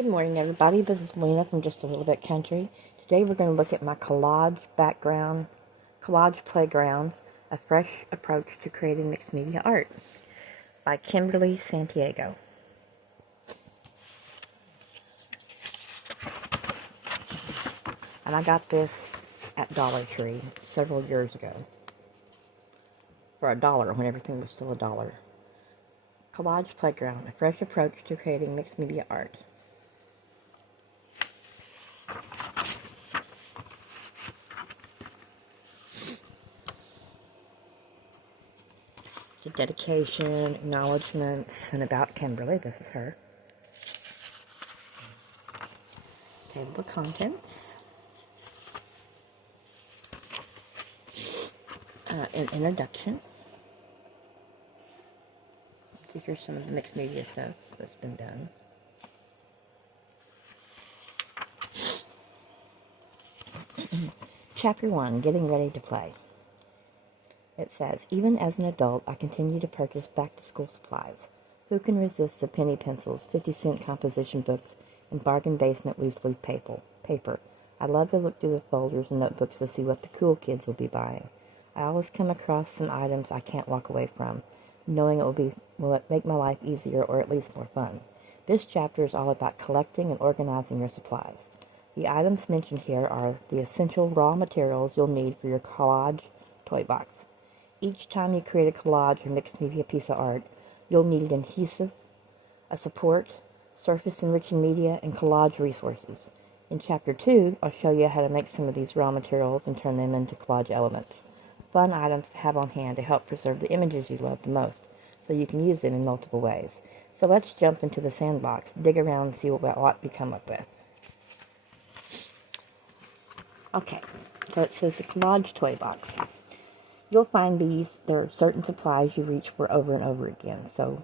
Good morning, everybody. This is Lena from Just a Little Bit Country. Today we're going to look at my collage playground, a fresh approach to creating mixed media art by Kimberly Santiago. And I got this at Dollar Tree several years ago for $1 when everything was still $1. Collage Playground, a fresh approach to creating mixed media art. The dedication, acknowledgments, and about Kimberly. This is her. Table of contents. An introduction. So here's some of the mixed media stuff that's been done. Chapter 1, Getting Ready to Play. It says, even as an adult, I continue to purchase back-to-school supplies. Who can resist the penny pencils, 50-cent composition books, and bargain basement loose-leaf paper? I love to look through the folders and notebooks to see what the cool kids will be buying. I always come across some items I can't walk away from, knowing will make my life easier or at least more fun. This chapter is all about collecting and organizing your supplies. The items mentioned here are the essential raw materials you'll need for your collage toy box. Each time you create a collage or mixed media piece of art, you'll need an adhesive, a support, surface enriching media, and collage resources. In Chapter 2, I'll show you how to make some of these raw materials and turn them into collage elements. Fun items to have on hand to help preserve the images you love the most, so you can use them in multiple ways. So let's jump into the sandbox, dig around, and see what we come up with. Okay, so it says the collage toy box. You'll find there are certain supplies you reach for over and over again. So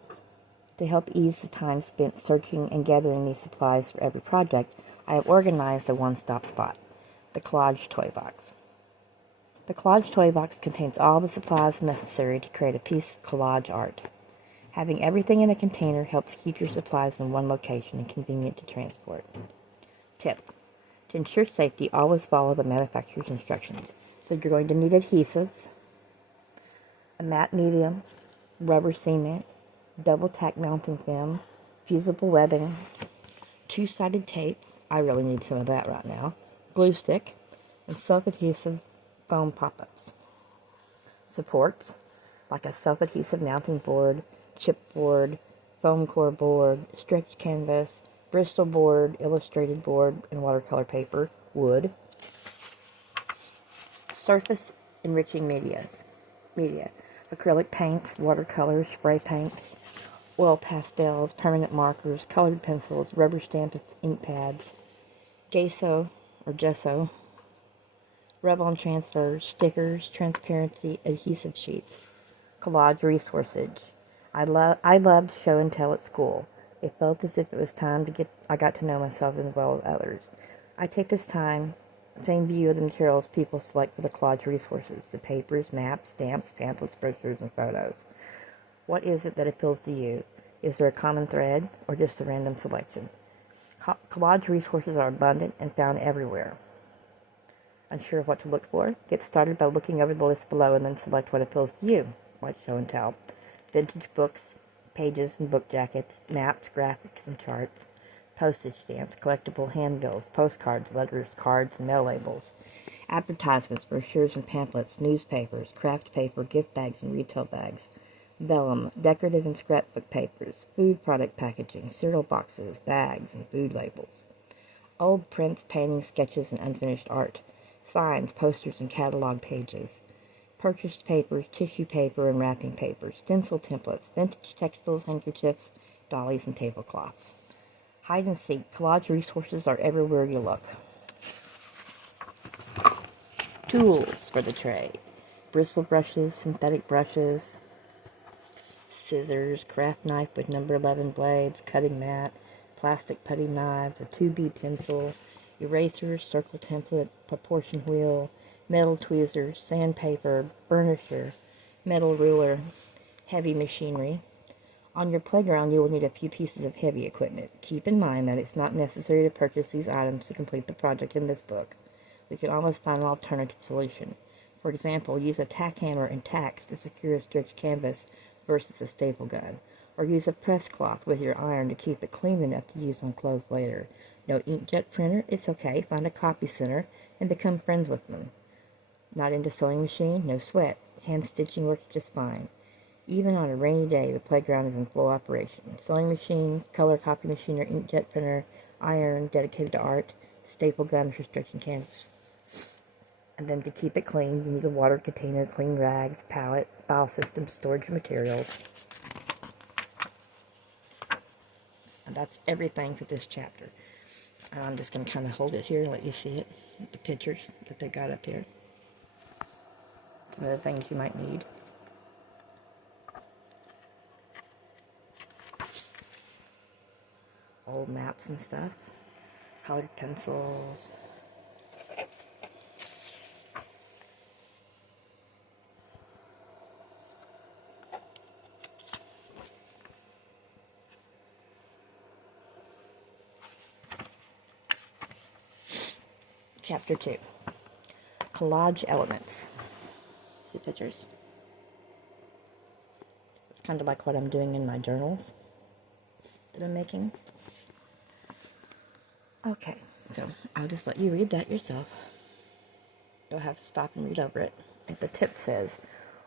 to help ease the time spent searching and gathering these supplies for every project, I have organized a one-stop spot, the collage toy box. The collage toy box contains all the supplies necessary to create a piece of collage art. Having everything in a container helps keep your supplies in one location and convenient to transport. Tip: to ensure safety, always follow the manufacturer's instructions. So you're going to need adhesives, a matte medium, rubber cement, double tack mounting film, fusible webbing, two-sided tape, I really need some of that right now, glue stick, and self-adhesive foam pop-ups. Supports, like a self-adhesive mounting board, chipboard, foam core board, stretch canvas, Bristol board, illustrated board, and watercolor paper, wood. Surface enriching media, acrylic paints, watercolors, spray paints, oil pastels, permanent markers, colored pencils, rubber stamp ink pads, gesso, rub-on transfers, stickers, transparency, adhesive sheets, collage resources. I loved show and tell at school. It felt as if it was time I got to know myself as well as others. I take this same view of the materials people select for the collage resources, the papers, maps, stamps, pamphlets, brochures, and photos. What is it that appeals to you? Is there a common thread or just a random selection? Collage resources are abundant and found everywhere. Unsure of what to look for? Get started by looking over the list below and then select what appeals to you, like show and tell. Vintage books, pages and book jackets, maps, graphics, and charts, postage stamps, collectible handbills, postcards, letters, cards, and mail labels, advertisements, brochures and pamphlets, newspapers, craft paper, gift bags and retail bags, vellum, decorative and scrapbook papers, food product packaging, cereal boxes, bags, and food labels, old prints, paintings, sketches, and unfinished art, signs, posters, and catalog pages, purchased papers, tissue paper, and wrapping paper, stencil templates, vintage textiles, handkerchiefs, dollies, and tablecloths. Hide and seek. Collage resources are everywhere you look. Tools for the trade. Bristle brushes, synthetic brushes, scissors, craft knife with number 11 blades, cutting mat, plastic putty knives, a 2B pencil, erasers, circle template, proportion wheel, metal tweezers, sandpaper, burnisher, metal ruler, heavy machinery, On your playground, you will need a few pieces of heavy equipment. Keep in mind that it's not necessary to purchase these items to complete the project in this book. We can always find an alternative solution. For example, use a tack hammer and tacks to secure a stretched canvas versus a staple gun. Or use a press cloth with your iron to keep it clean enough to use on clothes later. No inkjet printer? It's okay. Find a copy center and become friends with them. Not into sewing machine? No sweat. Hand stitching works just fine. Even on a rainy day, the playground is in full operation. Sewing machine, color copy machine or inkjet printer, iron dedicated to art, staple gun for stretching canvas. And then to keep it clean, you need a water container, clean rags, palette, file system, storage materials. And that's everything for this chapter. I'm just going to kind of hold it here and let you see it, the pictures that they got up here. Some of the things you might need. Old maps and stuff, colored pencils. Chapter 2, Collage Elements. See pictures? It's kind of like what I'm doing in my journals that I'm making. Okay, so I'll just let you read that yourself. You'll have to stop and read over it. Like the tip says,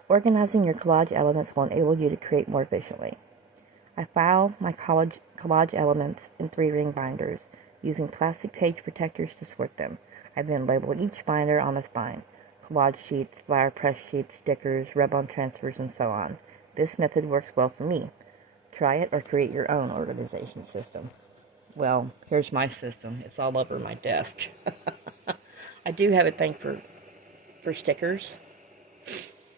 organizing your collage elements will enable you to create more efficiently. I file my collage elements in 3-ring binders, using plastic page protectors to sort them. I then label each binder on the spine. Collage sheets, flower press sheets, stickers, rub-on transfers, and so on. This method works well for me. Try it or create your own organization system. Well, here's my system. It's all over my desk. I do have a thing for stickers,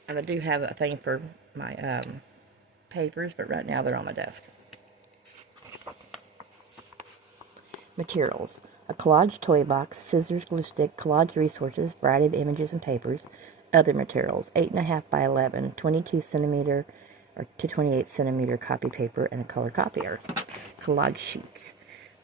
and I do have a thing for my papers, but right now they're on my desk. Materials: a collage toy box, scissors, glue stick, collage resources, variety of images and papers. Other materials: 8.5 by 11, 22 centimeter to 28 centimeter copy paper, and a color copier. Collage sheets.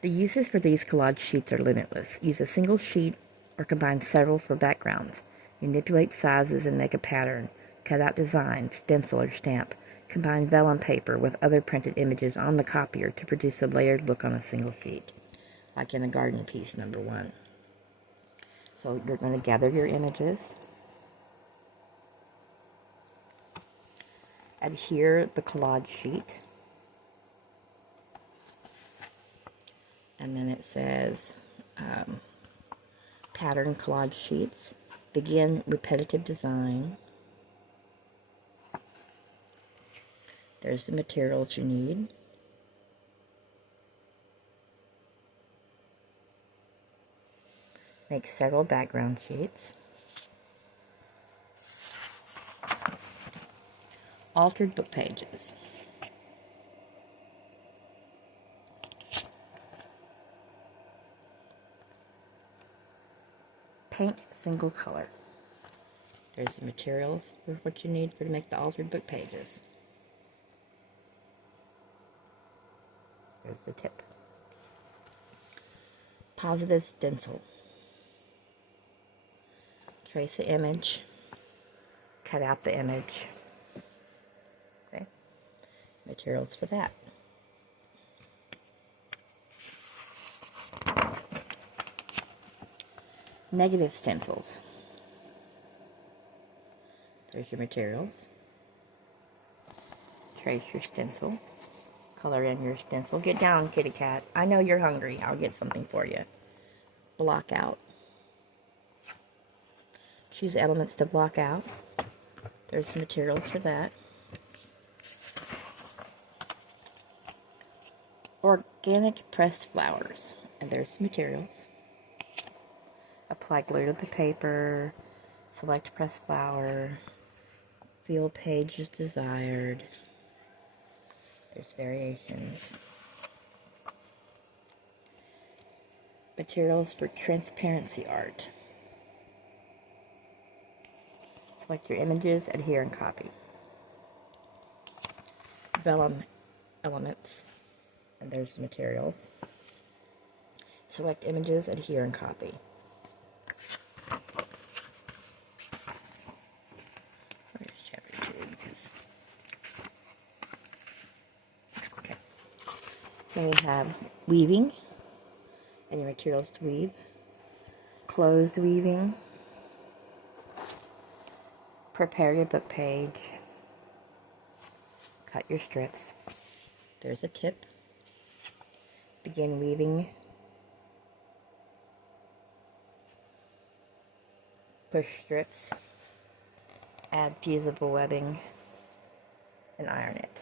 The uses for these collage sheets are limitless. Use a single sheet or combine several for backgrounds. Manipulate sizes and make a pattern. Cut out designs, stencil or stamp. Combine vellum paper with other printed images on the copier to produce a layered look on a single sheet, like in a garden piece number 1. So you're going to gather your images, adhere the collage sheet, and then it says pattern collage sheets, begin repetitive design. There's the materials you need. Make several background sheets. Altered book pages. Paint single color. There's the materials for what you need to make the altered book pages. There's the tip. Positive stencil. Trace the image. Cut out the image. Okay. Materials for that. Negative stencils. There's your materials. Trace your stencil. Color in your stencil. Get down, kitty cat. I know you're hungry. I'll get something for you. Block out. Choose elements to block out. There's some materials for that. Organic pressed flowers. And there's some materials. Apply glue to the paper. Select pressed flower. Fill page as desired. There's variations. Materials for transparency art. Select your images, adhere, and copy. Vellum elements. And there's the materials. Select images, adhere, and copy. Where's chapter 2? Okay. Then we have weaving and your materials to weave. Closed weaving. Prepare your book page. Cut your strips. There's a tip. Begin weaving. Push strips. Add fusible webbing and iron it.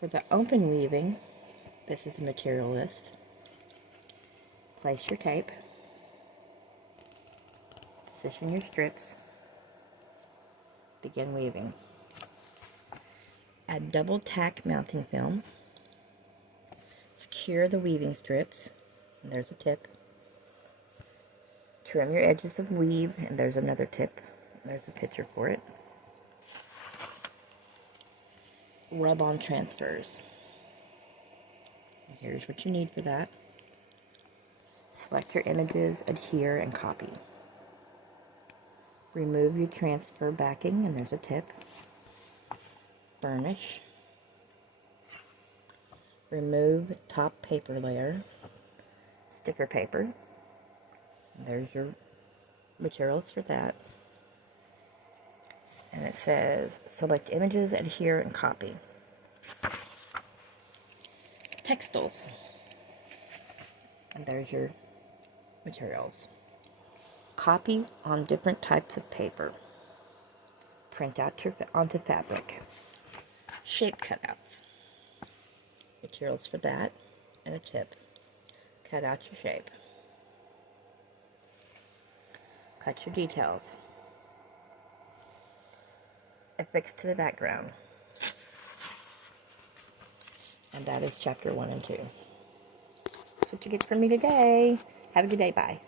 For the open weaving, this is the material list. Place your tape. Position your strips. Begin weaving. Add double tack mounting film. Secure the weaving strips. And there's a tip. Trim your edges of weave, and there's another tip. There's a picture for it. Rub on transfers. And here's what you need for that. Select your images, adhere, and copy. Remove your transfer backing, and there's a tip. Burnish. Remove top paper layer. Sticker paper. And there's your materials for that. And it says, select images, adhere, and copy. Textiles. And there's your materials. Copy on different types of paper. Print out onto fabric. Shape cutouts. Materials for that, and a tip. Cut out your shape. Cut your details. Affix to the background. And that is chapter 1 and 2. That's what you get from me today. Have a good day. Bye.